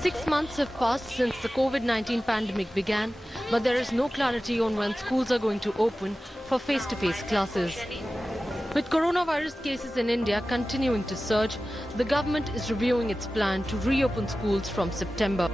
6 months have passed since the COVID-19 pandemic began, but there is no clarity on when schools are going to open for face-to-face classes. With coronavirus cases in India continuing to surge, the government is reviewing its plan to reopen schools from September.